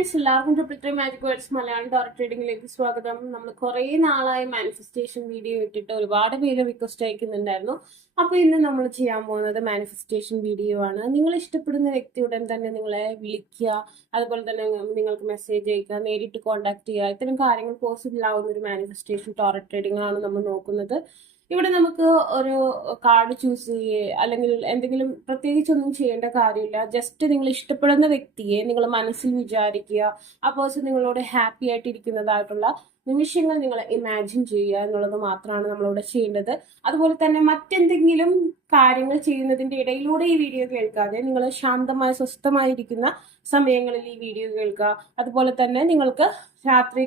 Friends, എല്ലാവർക്കും triple magic words Malayalam direct ട്രേഡിംഗിലേക്ക് സ്വാഗതം. നമ്മൾ കുറേ നാളായി മാനിഫെസ്റ്റേഷൻ വീഡിയോ ഇട്ടിട്ട് ഒരുപാട് പേര് റിക്വസ്റ്റ് അയക്കുന്നുണ്ടായിരുന്നു. അപ്പോൾ ഇന്ന് നമ്മൾ ചെയ്യാൻ പോകുന്നത് മാനിഫെസ്റ്റേഷൻ വീഡിയോ ആണ്. നിങ്ങൾ ഇഷ്ടപ്പെടുന്ന വ്യക്തിയുടൻ തന്നെ നിങ്ങളെ വിളിക്കുക, അതുപോലെ തന്നെ നിങ്ങൾക്ക് മെസ്സേജ് അയക്കുക, നേരിട്ട് കോൺടാക്ട് ചെയ്യുക. ഇത്തരം കാര്യങ്ങൾ പോസിബിൾ ആവുന്ന ഒരു മാനിഫെസ്റ്റേഷൻ ഡയറക്ട് ട്രേഡിംഗ് ആണ് നമ്മൾ നോക്കുന്നത്. ഇവിടെ നമുക്ക് ഒരു കാർഡ് ചൂസ് ചെയ്യുക അല്ലെങ്കിൽ എന്തെങ്കിലും പ്രത്യേകിച്ചൊന്നും ചെയ്യേണ്ട കാര്യമില്ല. ജസ്റ്റ് നിങ്ങൾ ഇഷ്ടപ്പെടുന്ന വ്യക്തിയെ നിങ്ങൾ മനസ്സിൽ വിചാരിക്കുക, ആ പേഴ്സൺ നിങ്ങളോട് ഹാപ്പി ആയിട്ടിരിക്കുന്നതായിട്ടുള്ള നിമിഷങ്ങൾ നിങ്ങൾ ഇമാജിൻ ചെയ്യുക എന്നുള്ളത് മാത്രമാണ് നമ്മളിവിടെ ചെയ്യേണ്ടത്. അതുപോലെ തന്നെ മറ്റെന്തെങ്കിലും കാര്യങ്ങൾ ചെയ്യുന്നതിൻ്റെ ഇടയിലൂടെ ഈ വീഡിയോ കേൾക്കാതെ നിങ്ങൾ ശാന്തമായി സ്വസ്ഥമായിരിക്കുന്ന സമയങ്ങളിൽ ഈ വീഡിയോ കേൾക്കുക. അതുപോലെ തന്നെ നിങ്ങൾക്ക് രാത്രി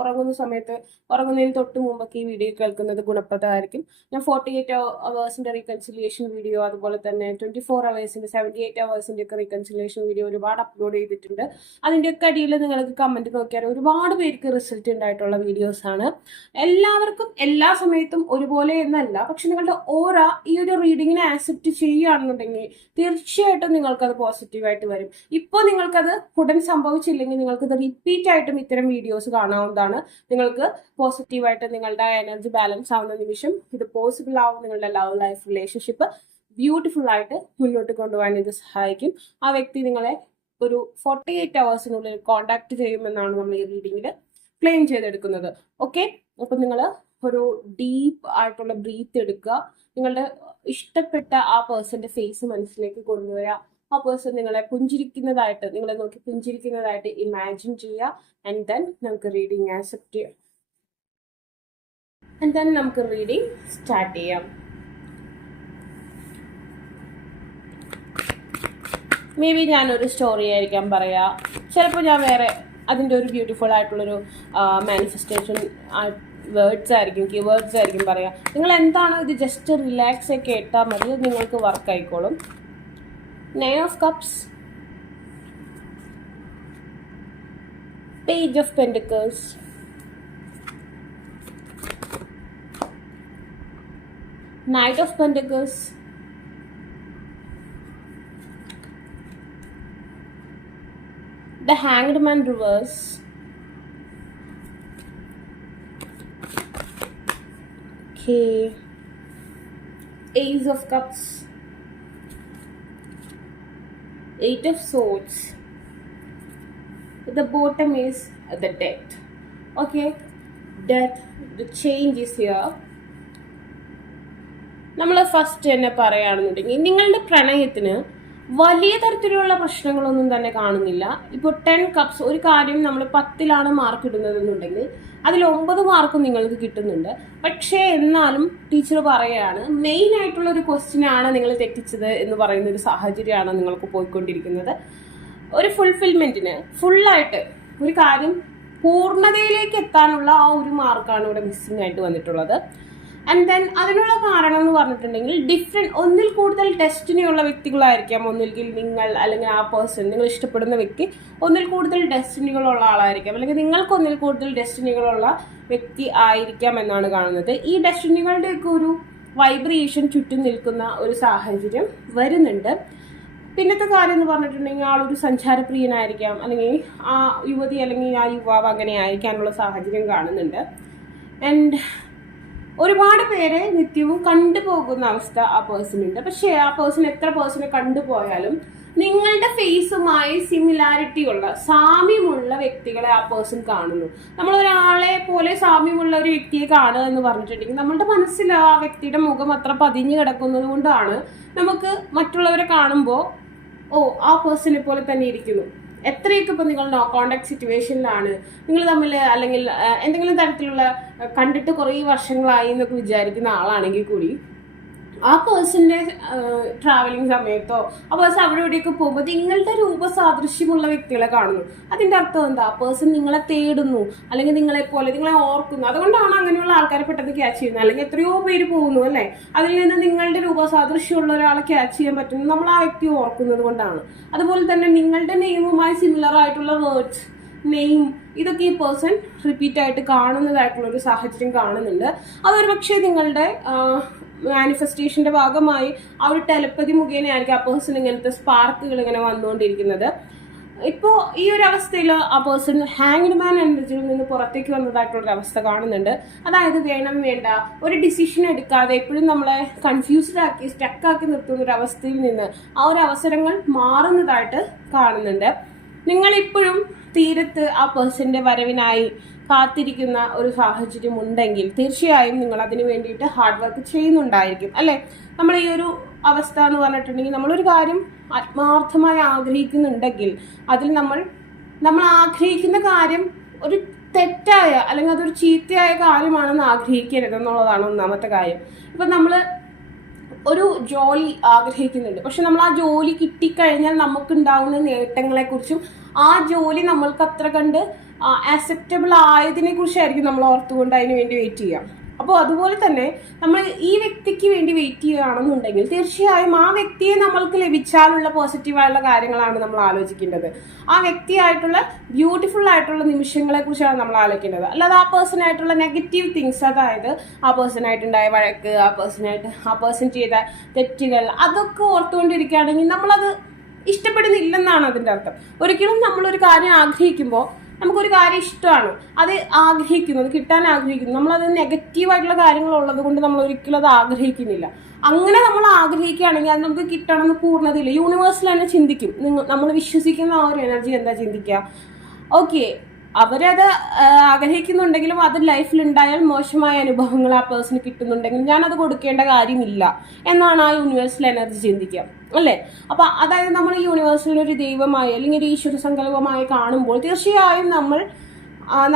ഉറങ്ങുന്ന സമയത്ത് ഉറങ്ങുന്നതിന് തൊട്ട് മുമ്പൊക്കെ ഈ വീഡിയോ കേൾക്കുന്നത് ഗുണപ്രദമായിരിക്കും. ഞാൻ 48 അവേഴ്സിൻ്റെ റീകൺസിലിയേഷൻ വീഡിയോ, അതുപോലെ തന്നെ 24 അവേഴ്സിൻ്റെ 78 അവേഴ്സിൻ്റെ ഒക്കെ റീകൺസിലിയേഷൻ വീഡിയോ ഒരുപാട് അപ്ലോഡ് ചെയ്തിട്ടുണ്ട്. അതിൻ്റെയൊക്കെ അടിയിൽ നിങ്ങൾക്ക് കമൻറ്റ് നോക്കിയാൽ ഒരുപാട് പേർക്ക് റിസൾട്ട് ഉണ്ടായിട്ടുള്ള വീഡിയോസാണ്. എല്ലാവർക്കും എല്ലാ സമയത്തും ഒരുപോലെ എന്നല്ല, പക്ഷെ നിങ്ങളുടെ ഓറ ഈ ഒരു റീഡിങ്ങിനെ ആക്സെപ്റ്റ് ചെയ്യുകയാണെന്നുണ്ടെങ്കിൽ തീർച്ചയായിട്ടും നിങ്ങൾക്കത് പോസിറ്റീവായിട്ട് വരും. ഇപ്പോൾ നിങ്ങൾക്കത് ഉടൻ സംഭവിച്ചില്ലെങ്കിൽ നിങ്ങൾക്കത് റിപ്പീറ്റ് ആയിട്ടും ഇത്തരം വീഡിയോസ് കാണാവുന്നതാണ്. നിങ്ങൾക്ക് പോസിറ്റീവായിട്ട് നിങ്ങളുടെ എനർജി ബാലൻസ് ആവുന്ന നിമിഷം ഇത് പോസിബിൾ ആവും. നിങ്ങളുടെ ലവ് ലൈഫ് റിലേഷൻഷിപ്പ് ബ്യൂട്ടിഫുൾ ആയിട്ട് മുന്നോട്ട് കൊണ്ടുപോകാൻ ഇത് സഹായിക്കും. ആ വ്യക്തി നിങ്ങളെ ഒരു 48 അവേഴ്സിനുള്ളിൽ കോണ്ടാക്ട് ചെയ്യുമെന്നാണ് നമ്മൾ ഈ റീഡിങ്ങിൽ ക്ലെയിം ചെയ്തെടുക്കുന്നത്. ഓക്കെ, അപ്പം നിങ്ങൾ ഒരു ഡീപ്പ് ആയിട്ടുള്ള ബ്രീത്ത് എടുക്കുക. നിങ്ങളുടെ ഇഷ്ടപ്പെട്ട ആ പേഴ്സന്റെ ഫേസ് മനസ്സിലേക്ക് കൊണ്ടുവരിക. ആ പേഴ്സൺ നിങ്ങളെ നോക്കി പുഞ്ചിരിക്കുന്നതായിട്ട് ഇമാജിൻ ചെയ്യുക. ആൻഡ് ദെൻ നമുക്ക് റീഡിങ് ആക്സെപ്റ്റ് ചെയ്യാം. ആൻഡ് ദെൻ നമുക്ക് റീഡിങ് സ്റ്റാർട്ട് ചെയ്യാം. മേ ബി ഞാനൊരു സ്റ്റോറി ആയിരിക്കാം പറയാ, ചിലപ്പോൾ ഞാൻ വേറെ അതിൻ്റെ ഒരു ബ്യൂട്ടിഫുൾ ആയിട്ടുള്ളൊരു മാനിഫെസ്റ്റേഷൻ വേർഡ്സ് ആയിരിക്കും, കീവേർഡ്സ് ആയിരിക്കും പറയാം. നിങ്ങൾ എന്താണ് ഇത് ജസ്റ്റ് റിലാക്സ് ആയി കേട്ടാൽ മതി, നിങ്ങൾക്ക് വർക്ക് ആയിക്കോളും. 9 of Cups, Page of Pentacles, Knight of Pentacles, the Hanged Man reverse, okay, Ace of Cups, 8 of Swords. The bottom is the Death. Okay, Death, the change is here. നമ്മൾ first തന്നെ പറയുകയാണെന്നുണ്ടെങ്കിൽ നിങ്ങളുടെ പ്രണയത്തിന് വലിയ തരത്തിലുള്ള പ്രശ്നങ്ങളൊന്നും തന്നെ കാണുന്നില്ല. ഇപ്പോൾ 10 കപ്സ്, ഒരു കാര്യം നമ്മൾ 10ലാണ് മാർക്ക് ഇടുന്നതെന്നുണ്ടെങ്കിൽ അതിൽ 9 മാർക്കും നിങ്ങൾക്ക് കിട്ടുന്നുണ്ട്. പക്ഷേ എന്നാലും ടീച്ചർ പറയുകയാണ്, മെയിൻ ആയിട്ടുള്ള ഒരു ക്വസ്റ്റ്യനാണ് നിങ്ങൾ തെറ്റിച്ചത് എന്ന് പറയുന്ന ഒരു സാഹചര്യമാണ് നിങ്ങൾക്ക് പോയിക്കൊണ്ടിരിക്കുന്നത്. ഒരു ഫുൾഫിൽമെന്റിന് ഫുള്ളായിട്ട് ഒരു കാര്യം പൂർണ്ണതയിലേക്ക് എത്താനുള്ള ആ ഒരു മാർക്കാണ് ഇവിടെ മിസ്സിംഗ് ആയിട്ട് വന്നിട്ടുള്ളത്. ആൻഡ് ദെൻ അതിനുള്ള കാരണം എന്ന് പറഞ്ഞിട്ടുണ്ടെങ്കിൽ ഒന്നിൽ കൂടുതൽ ഡെസ്റ്റിനി ഉള്ള വ്യക്തികളായിരിക്കാം. ഒന്നിൽ നിങ്ങൾ അല്ലെങ്കിൽ ആ പേഴ്സൺ, നിങ്ങൾ ഇഷ്ടപ്പെടുന്ന വ്യക്തി ഒന്നിൽ കൂടുതൽ ഡെസ്റ്റിനികളുള്ള ആളായിരിക്കാം, അല്ലെങ്കിൽ നിങ്ങൾക്ക് ഒന്നിൽ കൂടുതൽ ഡെസ്റ്റിനികളുള്ള വ്യക്തി ആയിരിക്കാം എന്നാണ് കാണുന്നത്. ഈ ഡെസ്റ്റിനികളുടെയൊക്കെ ഒരു വൈബ്രേഷൻ ചുറ്റും നിൽക്കുന്ന ഒരു സാഹചര്യം വരുന്നുണ്ട്. പിന്നത്തെ കാര്യം എന്ന് പറഞ്ഞിട്ടുണ്ടെങ്കിൽ ആളൊരു സഞ്ചാരപ്രിയനായിരിക്കാം, അല്ലെങ്കിൽ ആ യുവതി അല്ലെങ്കിൽ ആ യുവാവ് അങ്ങനെ ആയിരിക്കാനുള്ള സാഹചര്യം കാണുന്നുണ്ട്. ആൻഡ് ഒരുപാട് പേരെ നിത്യവും കണ്ടുപോകുന്ന അവസ്ഥ ആ പേഴ്സണുണ്ട്. പക്ഷേ ആ പേഴ്സൺ എത്ര പേഴ്സണെ കണ്ടുപോയാലും നിങ്ങളുടെ ഫേസുമായി സിമിലാരിറ്റി ഉള്ള, സാമ്യമുള്ള വ്യക്തികളെ ആ പേഴ്സൺ കാണുന്നു. നമ്മൾ ഒരാളെ പോലെ സാമ്യമുള്ള ഒരു വ്യക്തിയെ കാണുക എന്ന് പറഞ്ഞിട്ടുണ്ടെങ്കിൽ നമ്മളുടെ മനസ്സിൽ ആ വ്യക്തിയുടെ മുഖം അത്ര പതിഞ്ഞു കിടക്കുന്നത് കൊണ്ടാണ് നമുക്ക് മറ്റുള്ളവരെ കാണുമ്പോൾ ആ പേഴ്സണെ പോലെ തന്നെ ഇരിക്കുന്നു. എത്രയൊക്കെ ഇപ്പോൾ നിങ്ങൾ നോ കോണ്ടാക്ട് സിറ്റുവേഷനിലാണ് നിങ്ങൾ തമ്മിൽ, അല്ലെങ്കിൽ എന്തെങ്കിലും തരത്തിലുള്ള കണ്ടിട്ട് കുറേ വർഷങ്ങളായി എന്നൊക്കെ വിചാരിക്കുന്ന ആളാണെങ്കിൽ കൂടി ആ പേഴ്സന്റെ ട്രാവലിംഗ് സമയത്തോ ആ പേഴ്സൺ അവിടെ ഇവിടെയൊക്കെ പോകുമ്പോൾ നിങ്ങളുടെ രൂപസാദൃശ്യമുള്ള വ്യക്തികളെ കാണുന്നു. അതിൻ്റെ അർത്ഥം എന്താ? ആ പേഴ്സൺ നിങ്ങളെ തേടുന്നു, അല്ലെങ്കിൽ നിങ്ങളെ ഓർക്കുന്നു. അതുകൊണ്ടാണ് അങ്ങനെയുള്ള ആൾക്കാരെ പെട്ടെന്ന് ക്യാച്ച് ചെയ്യുന്നത്. അല്ലെങ്കിൽ എത്രയോ പേര് പോകുന്നു അല്ലേ, അതിൽ നിന്ന് നിങ്ങളുടെ രൂപസാദൃശ്യമുള്ള ഒരാളെ ക്യാച്ച് ചെയ്യാൻ പറ്റുന്നു നമ്മൾ ആ വ്യക്തിയെ ഓർക്കുന്നത് കൊണ്ടാണ്. അതുപോലെ തന്നെ നിങ്ങളുടെ നെയിമുമായി സിമിലർ ആയിട്ടുള്ള വേർഡ്സ്, നെയിം, ഇതൊക്കെ ഈ പേഴ്സൺ റിപ്പീറ്റ് ആയിട്ട് കാണുന്നതായിട്ടുള്ള ഒരു സാഹചര്യം കാണുന്നുണ്ട്. അതൊരു പക്ഷേ നിങ്ങളുടെ മാനിഫെസ്റ്റേഷന്റെ ഭാഗമായി ആ ഒരു ടെലപ്പതി മുഖേനയായിരിക്കും ആ പേഴ്സൺ ഇങ്ങനത്തെ സ്പാർക്കുകൾ ഇങ്ങനെ വന്നുകൊണ്ടിരിക്കുന്നത്. ഇപ്പോൾ ഈ ഒരു അവസ്ഥയിൽ ആ പേഴ്സൺ ഹാങ്ഡ് മാൻ എനർജിയിൽ നിന്ന് പുറത്തേക്ക് വന്നതായിട്ടുള്ളൊരു അവസ്ഥ കാണുന്നുണ്ട്. അതായത് വേണം വേണ്ട ഒരു ഡിസിഷൻ എടുക്കാതെ എപ്പോഴും നമ്മളെ കൺഫ്യൂസ്ഡ് ആക്കി സ്റ്റക്കാക്കി നിർത്തുന്ന ഒരു അവസ്ഥയിൽ നിന്ന് ആ ഒരു അവസരങ്ങൾ മാറുന്നതായിട്ട് കാണുന്നുണ്ട്. നിങ്ങളിപ്പോഴും തീരത്ത് ആ പേഴ്സന്റെ വരവിനായി കാത്തിരിക്കുന്ന ഒരു സാഹചര്യം ഉണ്ടെങ്കിൽ തീർച്ചയായും നിങ്ങൾ അതിന് വേണ്ടിയിട്ട് ഹാർഡ് വർക്ക് ചെയ്യുന്നുണ്ടായിരിക്കും അല്ലേ. നമ്മൾ ഈ ഒരു അവസ്ഥ എന്ന് പറഞ്ഞിട്ടുണ്ടെങ്കിൽ നമ്മളൊരു കാര്യം ആത്മാർത്ഥമായി ആഗ്രഹിക്കുന്നുണ്ടെങ്കിൽ അതിൽ നമ്മൾ ആഗ്രഹിക്കുന്ന കാര്യം ഒരു തെറ്റായ അല്ലെങ്കിൽ അതൊരു ചീത്തയായ കാര്യമാണെന്ന് ആഗ്രഹിക്കരുത് എന്നുള്ളതാണ് ഒന്നാമത്തെ കാര്യം. ഇപ്പം നമ്മൾ ഒരു ജോലി ആഗ്രഹിക്കുന്നുണ്ട്, പക്ഷെ നമ്മൾ ആ ജോലി കിട്ടിക്കഴിഞ്ഞാൽ നമുക്കുണ്ടാവുന്ന നേട്ടങ്ങളെക്കുറിച്ചും ആ ജോലി നമ്മൾക്ക് അത്ര കണ്ട് ആക്സെപ്റ്റബിൾ ആയതിനെ കുറിച്ചായിരിക്കും നമ്മൾ ഓർത്തുകൊണ്ട് അതിന് വേണ്ടി വെയിറ്റ് ചെയ്യാം. അപ്പോൾ അതുപോലെ തന്നെ നമ്മൾ ഈ വ്യക്തിക്ക് വേണ്ടി വെയിറ്റ് ചെയ്യുകയാണെന്നുണ്ടെങ്കിൽ തീർച്ചയായും ആ വ്യക്തിയെ നമ്മൾക്ക് ലഭിച്ചാലുള്ള പോസിറ്റീവായുള്ള കാര്യങ്ങളാണ് നമ്മൾ ആലോചിക്കേണ്ടത്. ആ വ്യക്തിയായിട്ടുള്ള ബ്യൂട്ടിഫുൾ ആയിട്ടുള്ള നിമിഷങ്ങളെ കുറിച്ചാണ് നമ്മൾ ആലോചിക്കേണ്ടത്. അല്ലാതെ ആ പേഴ്സണായിട്ടുള്ള നെഗറ്റീവ് തിങ്സ്, അതായത് ആ പേഴ്സണായിട്ടുണ്ടായ വഴക്ക്, ആ പേഴ്സൺ ചെയ്ത തെറ്റുകൾ, അതൊക്കെ ഓർത്തുകൊണ്ടിരിക്കുകയാണെങ്കിൽ നമ്മളത് ഇഷ്ടപ്പെടുന്നില്ലെന്നാണ് അതിൻ്റെ അർത്ഥം. ഒരിക്കലും നമ്മളൊരു കാര്യം ആഗ്രഹിക്കുമ്പോൾ നമുക്കൊരു കാര്യം ഇഷ്ടമാണ്, അത് ആഗ്രഹിക്കുന്നു, അത് കിട്ടാൻ ആഗ്രഹിക്കുന്നു, നമ്മളത് നെഗറ്റീവായിട്ടുള്ള കാര്യങ്ങൾ ഉള്ളത് കൊണ്ട് നമ്മൾ ഒരിക്കലും അത് ആഗ്രഹിക്കുന്നില്ല. അങ്ങനെ നമ്മൾ ആഗ്രഹിക്കുകയാണെങ്കിൽ അത് നമുക്ക് കിട്ടണമെന്ന് പൂർണ്ണതയില്ല. യൂണിവേഴ്സിൽ തന്നെ ചിന്തിക്കും, നമ്മൾ വിശ്വസിക്കുന്ന ആ ഒരു എനർജി എന്താ ചിന്തിക്കുക, ഓക്കെ അവരത് ആഗ്രഹിക്കുന്നുണ്ടെങ്കിലും അത് ലൈഫിൽ ഉണ്ടായാൽ മോശമായ അനുഭവങ്ങൾ ആ പേഴ്സണ് കിട്ടുന്നുണ്ടെങ്കിൽ ഞാനത് കൊടുക്കേണ്ട കാര്യമില്ല എന്നാണ് ആ യൂണിവേഴ്സൽ എനർജി ചിന്തിക്കുക അല്ലേ. അപ്പം അതായത് നമ്മൾ ഈ യൂണിവേഴ്സിലൊരു ദൈവമായി അല്ലെങ്കിൽ ഒരു ഈശ്വര സങ്കല്പമായി കാണുമ്പോൾ തീർച്ചയായും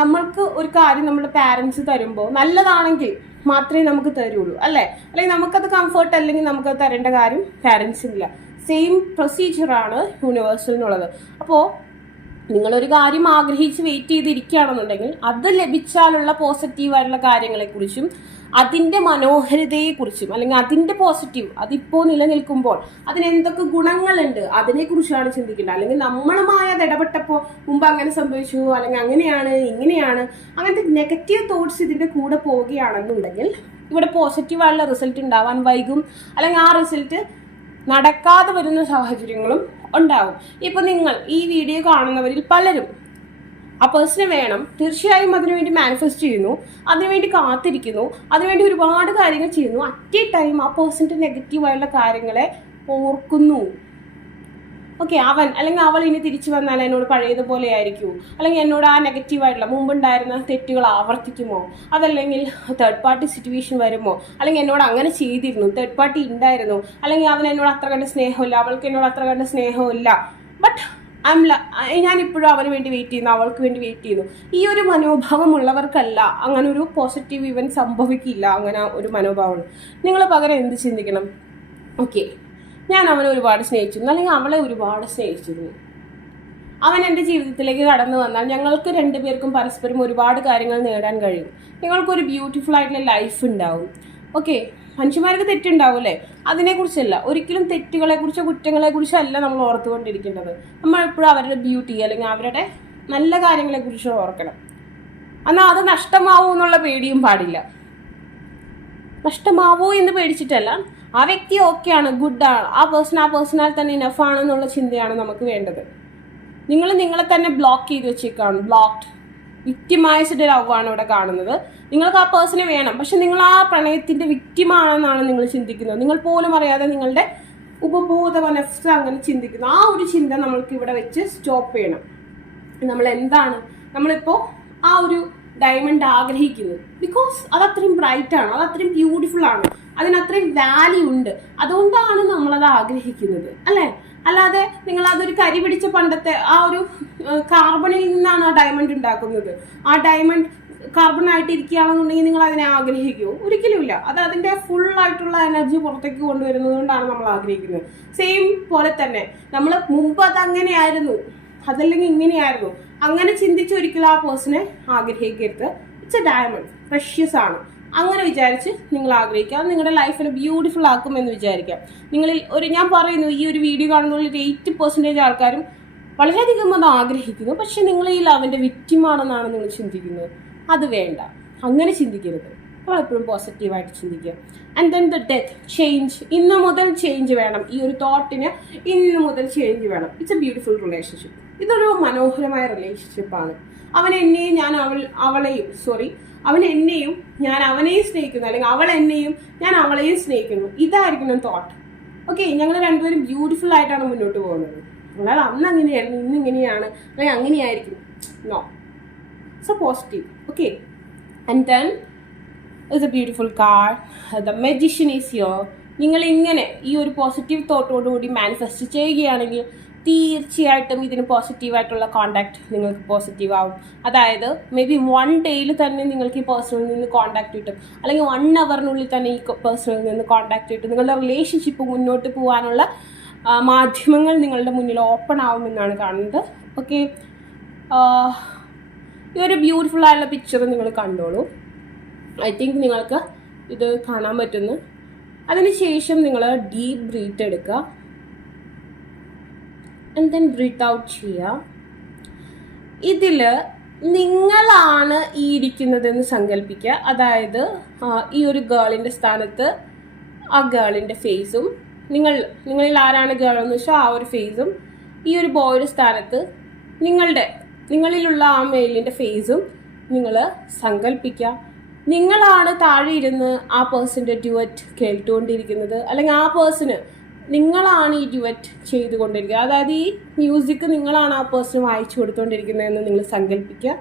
നമ്മൾക്ക് ഒരു കാര്യം നമ്മുടെ പാരൻസ് തരുമ്പോൾ നല്ലതാണെങ്കിൽ മാത്രമേ നമുക്ക് തരുള്ളൂ അല്ലേ. അല്ലെങ്കിൽ നമുക്കത് കംഫർട്ട് അല്ലെങ്കിൽ നമുക്കത് തരേണ്ട കാര്യം പാരൻസിനില്ല. സെയിം പ്രൊസീജിയറാണ് യൂണിവേഴ്സലിനുള്ളത്. അപ്പോൾ നിങ്ങളൊരു കാര്യം ആഗ്രഹിച്ച് വെയിറ്റ് ചെയ്തിരിക്കുകയാണെന്നുണ്ടെങ്കിൽ അത് ലഭിച്ചാലുള്ള പോസിറ്റീവായിട്ടുള്ള കാര്യങ്ങളെക്കുറിച്ചും അതിൻ്റെ മനോഹരതയെക്കുറിച്ചും അല്ലെങ്കിൽ അതിൻ്റെ പോസിറ്റീവ് അതിപ്പോൾ നിലനിൽക്കുമ്പോൾ അതിനെന്തൊക്കെ ഗുണങ്ങളുണ്ട് അതിനെക്കുറിച്ചാണ് ചിന്തിക്കേണ്ടത്. അല്ലെങ്കിൽ നമ്മളുമായി അത് ഇടപെട്ടപ്പോൾ മുമ്പ് അങ്ങനെ സംഭവിച്ചു അല്ലെങ്കിൽ അങ്ങനെയാണ് ഇങ്ങനെയാണ് അങ്ങനത്തെ നെഗറ്റീവ് തോട്ട്സ് ഇതിൻ്റെ കൂടെ പോവുകയാണെന്നുണ്ടെങ്കിൽ ഇവിടെ പോസിറ്റീവായിട്ടുള്ള റിസൾട്ട് ഉണ്ടാവാൻ വൈകും, അല്ലെങ്കിൽ ആ റിസൾട്ട് നടക്കാതെ വരുന്ന സാഹചര്യങ്ങളും ഉണ്ടാവും. ഇപ്പൊ നിങ്ങൾ ഈ വീഡിയോ കാണുന്നവരിൽ പലരും ആ പേഴ്സണെ വേണം, തീർച്ചയായും അതിനുവേണ്ടി മാനിഫെസ്റ്റ് ചെയ്യുന്നു, അതിനുവേണ്ടി കാത്തിരിക്കുന്നു, അതിനുവേണ്ടി ഒരുപാട് കാര്യങ്ങൾ ചെയ്യുന്നു. അറ്റ് എ ടൈം ആ പേഴ്സന്റെ നെഗറ്റീവായുള്ള കാര്യങ്ങളെ ഓർക്കുന്നു. ഓക്കെ, അവൻ അല്ലെങ്കിൽ അവൾ ഇനി തിരിച്ചു വന്നാൽ എന്നോട് പഴയതുപോലെ ആയിരിക്കുമോ, അല്ലെങ്കിൽ എന്നോട് ആ നെഗറ്റീവായിട്ടുള്ള മുമ്പുണ്ടായിരുന്ന തെറ്റുകൾ ആവർത്തിക്കുമോ, അതല്ലെങ്കിൽ തേർഡ് പാർട്ടി സിറ്റുവേഷൻ വരുമോ, അല്ലെങ്കിൽ എന്നോട് അങ്ങനെ ചെയ്തിരുന്നു, തേർഡ് പാർട്ടി ഉണ്ടായിരുന്നു, അല്ലെങ്കിൽ അവൻ എന്നോട് അത്ര കണ്ട സ്നേഹമില്ല, അവൾക്ക് എന്നോട് അത്ര കണ്ട സ്നേഹമില്ല, ബട്ട് ഞാനിപ്പോഴും അവന് വേണ്ടി വെയിറ്റ് ചെയ്യുന്നു, അവൾക്ക് വേണ്ടി വെയിറ്റ് ചെയ്യുന്നു. ഈ ഒരു മനോഭാവം ഉള്ളവർക്കല്ല അങ്ങനെ ഒരു പോസിറ്റീവ് ഇവന്റ് സംഭവിക്കില്ല. അങ്ങനെ ഒരു മനോഭാവം നിങ്ങൾ പകരം എന്ത് ചിന്തിക്കണം, ഓക്കെ ഞാൻ അവനെ ഒരുപാട് സ്നേഹിച്ചിരുന്നു അല്ലെങ്കിൽ അവളെ ഒരുപാട് സ്നേഹിച്ചിരുന്നു, അവൻ എൻ്റെ ജീവിതത്തിലേക്ക് കടന്നു വന്നാൽ ഞങ്ങൾക്ക് രണ്ടുപേർക്കും പരസ്പരം ഒരുപാട് കാര്യങ്ങൾ നേടാൻ കഴിയും, നിങ്ങൾക്കൊരു ബ്യൂട്ടിഫുൾ ആയിട്ടുള്ള ലൈഫ് ഉണ്ടാവും. ഓക്കെ, മനുഷ്യന്മാർക്ക് തെറ്റുണ്ടാവും അല്ലേ, അതിനെക്കുറിച്ചല്ല, ഒരിക്കലും തെറ്റുകളെക്കുറിച്ചോ കുറ്റങ്ങളെക്കുറിച്ചോ അല്ല നമ്മൾ ഓർത്തുകൊണ്ടിരിക്കേണ്ടത്. നമ്മൾ എപ്പോഴും അവരുടെ ബ്യൂട്ടി അല്ലെങ്കിൽ അവരുടെ നല്ല കാര്യങ്ങളെക്കുറിച്ച് ഓർക്കണം. എന്നാൽ അത് നഷ്ടമാവൂ എന്നുള്ള പേടിയും പാടില്ല. നഷ്ടമാവോ എന്ന് പേടിച്ചിട്ടല്ല, ആ വ്യക്തി ഓക്കെയാണ്, ഗുഡാണ്, ആ പേഴ്സണാൽ തന്നെ ഇനഫാണെന്നുള്ള ചിന്തയാണ് നമുക്ക് വേണ്ടത്. നിങ്ങൾ നിങ്ങളെ തന്നെ ബ്ലോക്ക് ചെയ്ത് വെച്ചേക്കാണ്, ബ്ലോക്ക്ഡ് വിക്റ്റിമൈസ്ഡ് ലവാണ് ഇവിടെ കാണുന്നത്. നിങ്ങൾക്ക് ആ പേഴ്സണെ വേണം, പക്ഷെ നിങ്ങൾ ആ പ്രണയത്തിന്റെ വിക്റ്റിമാണെന്നാണ് നിങ്ങൾ ചിന്തിക്കുന്നത്. നിങ്ങൾ പോലും അറിയാതെ നിങ്ങളുടെ ഉപബോധ മനസ്സ് അങ്ങനെ ചിന്തിക്കുന്നു. ആ ഒരു ചിന്ത നമ്മൾക്ക് ഇവിടെ വെച്ച് സ്റ്റോപ്പ് ചെയ്യണം. നമ്മളിപ്പോൾ ആ ഒരു ഡയമണ്ട് ആഗ്രഹിക്കുന്നത് ബിക്കോസ് അതത്രയും ബ്രൈറ്റ് ആണ്, അതത്രയും ബ്യൂട്ടിഫുൾ ആണ്, അതിനത്രയും വാല്യൂ ഉണ്ട്, അതുകൊണ്ടാണ് നമ്മളത് ആഗ്രഹിക്കുന്നത് അല്ലേ. അല്ലാതെ നിങ്ങൾ അതൊരു കരി പിടിച്ച പണ്ടത്തെ ആ ഒരു കാർബണിൽ നിന്നാണ് ആ ഡയമണ്ട് ഉണ്ടാക്കുന്നത്. ആ ഡയമണ്ട് കാർബൺ ആയിട്ട് ഇരിക്കുകയാണെന്നുണ്ടെങ്കിൽ നിങ്ങൾ അതിനെ ആഗ്രഹിക്കുമോ? ഒരിക്കലുമില്ല. അത് അതിൻ്റെ ഫുൾ ആയിട്ടുള്ള എനർജി പുറത്തേക്ക് കൊണ്ടുവരുന്നത് കൊണ്ടാണ് നമ്മൾ ആഗ്രഹിക്കുന്നത്. സെയിം പോലെ തന്നെ നമ്മൾ മുമ്പ് അതങ്ങനെയായിരുന്നു, അതല്ലെങ്കിൽ ഇങ്ങനെയായിരുന്നു, അങ്ങനെ ചിന്തിച്ച് ഒരിക്കലും ആ പേഴ്സണെ ആഗ്രഹിക്കരുത്. ഇറ്റ്സ് എ ഡയമണ്ട്, പ്രഷ്യസ് ആണ്. അങ്ങനെ വിചാരിച്ച് നിങ്ങൾ ആഗ്രഹിക്കുക, അത് നിങ്ങളുടെ ലൈഫിനെ ബ്യൂട്ടിഫുൾ ആക്കുമെന്ന് വിചാരിക്കാം. നിങ്ങളിൽ ഞാൻ പറയുന്നു, ഈ ഒരു വീഡിയോ കാണുന്നതിൽ 80% ആൾക്കാരും വളരെയധികം അത് ആഗ്രഹിക്കുന്നു, പക്ഷെ നിങ്ങൾ ഈ ലവിൻ്റെ വിക്റ്റിമാണെന്നാണ് നിങ്ങൾ ചിന്തിക്കുന്നത്. അത് വേണ്ട, അങ്ങനെ ചിന്തിക്കരുത്. അപ്പോൾ എപ്പോഴും പോസിറ്റീവായിട്ട് ചിന്തിക്കുക. And then the death, change. ഇന്ന് മുതൽ ചേഞ്ച് വേണം. ഈ ഒരു തോട്ടിന് ഇന്ന് മുതൽ ചേഞ്ച് വേണം. It's a beautiful relationship. ഇതൊരു മനോഹരമായ റിലേഷൻഷിപ്പാണ്. അവൻ എന്നെയും ഞാൻ അവളെയും അവൻ എന്നെയും ഞാൻ അവനെയും സ്നേഹിക്കുന്നു, അല്ലെങ്കിൽ അവൾ എന്നെയും ഞാൻ അവളെയും സ്നേഹിക്കുന്നു. ഇതായിരിക്കണം തോട്ട്. ഓക്കെ, ഞങ്ങൾ രണ്ടുപേരും ബ്യൂട്ടിഫുൾ ആയിട്ടാണ് മുന്നോട്ട് പോകുന്നത്. അല്ലാതെ അന്ന് അങ്ങനെയായിരുന്നു ഇന്ന് ഇങ്ങനെയാണ് അല്ലെങ്കിൽ അങ്ങനെയായിരിക്കും. No, so positive. Okay, and then it's a beautiful card. The magician is here. നിങ്ങൾ ഇങ്ങനെ ഈ ഒരു പോസിറ്റീവ് തോട്ടോടുകൂടി മാനിഫെസ്റ്റ് ചെയ്യുകയാണെങ്കിൽ തീർച്ചയായിട്ടും ഇതിന് പോസിറ്റീവായിട്ടുള്ള കോണ്ടാക്ട് നിങ്ങൾക്ക് പോസിറ്റീവ് ആവും. അതായത് മേ ബി 1 ഡേയിൽ തന്നെ നിങ്ങൾക്ക് ഈ പേഴ്സണിൽ നിന്ന് കോണ്ടാക്ട് കിട്ടും, അല്ലെങ്കിൽ 1 അവറിനുള്ളിൽ തന്നെ ഈ പേഴ്സണിൽ നിന്ന് കോണ്ടാക്ട് കിട്ടും. നിങ്ങളുടെ റിലേഷൻഷിപ്പ് മുന്നോട്ട് പോകാനുള്ള മാധ്യമങ്ങൾ നിങ്ങളുടെ മുന്നിൽ ഓപ്പൺ ആവുമെന്നാണ് കാണുന്നത്. ഓക്കെ, ഈ ഒരു ബ്യൂട്ടിഫുൾ ആയുള്ള പിക്ചർ നിങ്ങൾ കണ്ടോളൂ. ഐ തിങ്ക് നിങ്ങൾക്ക് ഇത് കാണാൻ പറ്റുന്നു. അതിനുശേഷം നിങ്ങൾ ഡീപ്പ് ബ്രീത്ത് എടുക്കുക. ആൻഡ് ദെൻ ബ്രീത്ത് ഔട്ട് ചെയ്യുക. ഇതിൽ നിങ്ങളാണ് ഈ ഇരിക്കുന്നതെന്ന് സങ്കല്പിക്കുക. അതായത് ഈ ഒരു ഗേളിൻ്റെ സ്ഥാനത്ത് ആ ഗേളിൻ്റെ ഫേസും, നിങ്ങളിൽ ആരാണ് ഗേൾ എന്ന് വെച്ചാൽ ആ ഒരു ഫേസും, ഈ ഒരു ബോയുടെ സ്ഥാനത്ത് നിങ്ങളിലുള്ള ആ മെയിലിൻ്റെ ഫേസും നിങ്ങൾ സങ്കല്പിക്കുക. നിങ്ങളാണ് താഴെ ഇരുന്ന് ആ പേഴ്സൻ്റെ ഡ്യുവറ്റ് കേട്ടുകൊണ്ടിരിക്കുന്നത്, അല്ലെങ്കിൽ ആ പേഴ്സണ് നിങ്ങളാണ് ഈ ഡ്യുവറ്റ് ചെയ്തുകൊണ്ടിരിക്കുക. അതായത് ഈ മ്യൂസിക് നിങ്ങളാണ് ആ പേഴ്സൺ വായിച്ചു കൊടുത്തുകൊണ്ടിരിക്കുന്നതെന്ന് നിങ്ങൾ സങ്കല്പിക്കുക.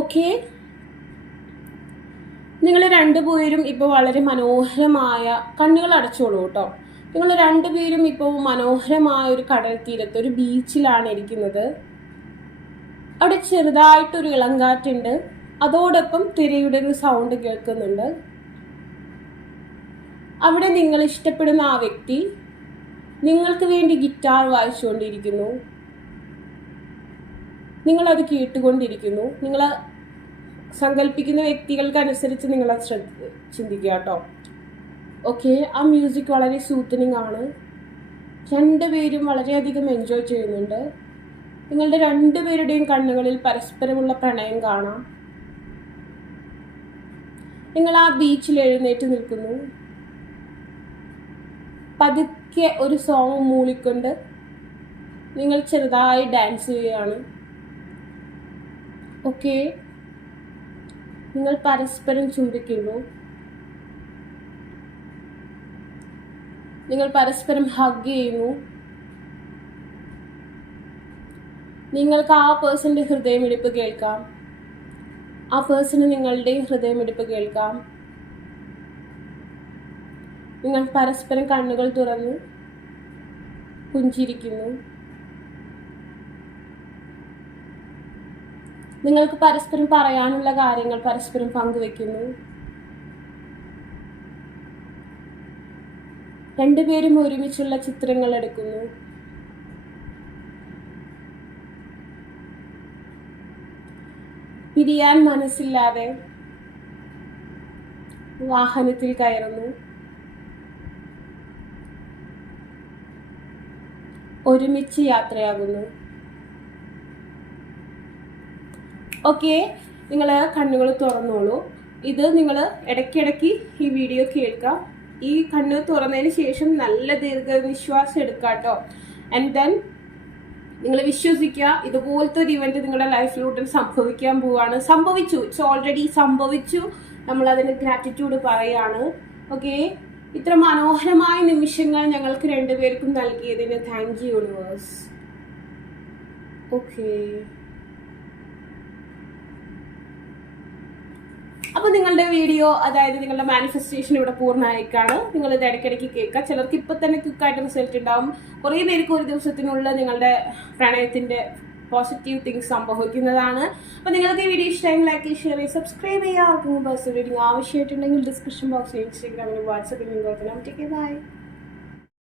ഓക്കെ, നിങ്ങൾ രണ്ടുപേരും ഇപ്പോൾ വളരെ മനോഹരമായ, കണ്ണുകൾ അടച്ചോളൂ കേട്ടോ. നിങ്ങൾ രണ്ടുപേരും ഇപ്പോൾ മനോഹരമായ ഒരു കടൽ തീരത്ത് ഒരു ബീച്ചിലാണ് ഇരിക്കുന്നത്. അവിടെ ചെറുതായിട്ടൊരു ഇളങ്കാറ്റുണ്ട്. അതോടൊപ്പം തിരയുടെ ഒരു സൗണ്ട് കേൾക്കുന്നുണ്ട്. അവിടെ നിങ്ങൾ ഇഷ്ടപ്പെടുന്ന ആ വ്യക്തി നിങ്ങൾക്ക് വേണ്ടി ഗിറ്റാർ വായിച്ചുകൊണ്ടിരിക്കുന്നു. നിങ്ങളത് കേട്ടുകൊണ്ടിരിക്കുന്നു. നിങ്ങൾ സങ്കല്പിക്കുന്ന വ്യക്തികൾക്കനുസരിച്ച് നിങ്ങളത് ചിന്തിക്കുക കേട്ടോ. ഓക്കെ, ആ മ്യൂസിക് വളരെ സൂത്തനിങ് ആണ്. രണ്ടുപേരും വളരെയധികം എൻജോയ് ചെയ്യുന്നുണ്ട്. നിങ്ങളുടെ രണ്ടുപേരുടെയും കണ്ണുകളിൽ പരസ്പരമുള്ള പ്രണയം കാണാം. നിങ്ങൾ ആ ബീച്ചിൽ എഴുന്നേറ്റ് നിൽക്കുന്നു. പതുക്കെ ഒരു സോങ് മൂളിക്കൊണ്ട് നിങ്ങൾ ചെറുതായി ഡാൻസ് ചെയ്യുകയാണ്. ഓക്കെ, നിങ്ങൾ പരസ്പരം ചുംബിക്കുന്നു. നിങ്ങൾ പരസ്പരം ഹഗ് ചെയ്യുന്നു. നിങ്ങൾക്ക് ആ പേഴ്സന്റെ ഹൃദയമിടിപ്പ് കേൾക്കാം. ആ പേഴ്സണ് നിങ്ങളുടെ ഹൃദയമിടിപ്പ് കേൾക്കാം. നിങ്ങൾ പരസ്പരം കണ്ണുകൾ തുറന്ന് പുഞ്ചിരിക്കുന്നു. നിങ്ങൾക്ക് പരസ്പരം പറയാനുള്ള കാര്യങ്ങൾ പരസ്പരം പങ്കുവെക്കുന്നു. രണ്ടുപേരും ഒരുമിച്ചുള്ള ചിത്രങ്ങൾ എടുക്കുന്നു. പിരിയാൻ മനസ്സില്ലാതെ വാഹനത്തിൽ കയറുന്നു. ഒരുമിച്ച് യാത്രയാകുന്നു. ഓക്കെ, നിങ്ങൾ കണ്ണുകൾ തുറന്നോളൂ. ഇത് നിങ്ങൾ ഇടയ്ക്കിടയ്ക്ക് ഈ വീഡിയോ കേൾക്കുക. ഈ കണ്ണ് തുറന്നതിന് ശേഷം നല്ല ദീർഘനിശ്വാസം എടുക്കുക കേട്ടോ. ആൻഡ് ദെൻ നിങ്ങൾ വിശ്വസിക്കുക, ഇതുപോലത്തെ ഒരു ഇവന്റ് നിങ്ങളുടെ ലൈഫിലൂടെ സംഭവിക്കാൻ പോവാണ്. സംഭവിച്ചു, ഇറ്റ്സ് ഓൾറെഡി സംഭവിച്ചു. നമ്മൾ അതിന് ഗ്രാറ്റിറ്റ്യൂഡ് പറയാണ്. ഓക്കെ, ഇത്ര മനോഹരമായ നിമിഷങ്ങൾ ഞങ്ങൾക്ക് രണ്ടുപേർക്കും നൽകിയതിന് താങ്ക് യു യൂണിവേഴ്സ്. ഓക്കെ, അപ്പോൾ നിങ്ങളുടെ വീഡിയോ, അതായത് നിങ്ങളുടെ മാനിഫെസ്റ്റേഷൻ ഇവിടെ പൂർണ്ണമായിക്കാണ്. നിങ്ങൾ ഇത് ഇടയ്ക്കിടയ്ക്ക് കേൾക്കുക. ചിലർക്ക് ഇപ്പം തന്നെ ക്വിക്കായിട്ട് റിസൾട്ട് ഉണ്ടാവും. കുറേ പേർക്ക് ഒരു ദിവസത്തിനുള്ളിൽ നിങ്ങളുടെ പ്രണയത്തിന്റെ പോസിറ്റീവ് തിങ്സ് സംഭവിക്കുന്നതാണ്. അപ്പോൾ നിങ്ങൾക്ക് ഈ വീഡിയോ ഇഷ്ടമായി ലൈക്ക്, ഷെയർ ചെയ്യുക, സബ്സ്ക്രൈബ് ചെയ്യുക. ആർക്കും പേഴ്സണൽ റീഡിംഗ് ആവശ്യമായിട്ടുണ്ടെങ്കിൽ ഡിസ്ക്രിപ്ഷൻ ബോക്സിൽ ഇൻസ്റ്റാഗ്രാമിലും വാട്സപ്പിലും കൊടുക്കണം. ബൈ.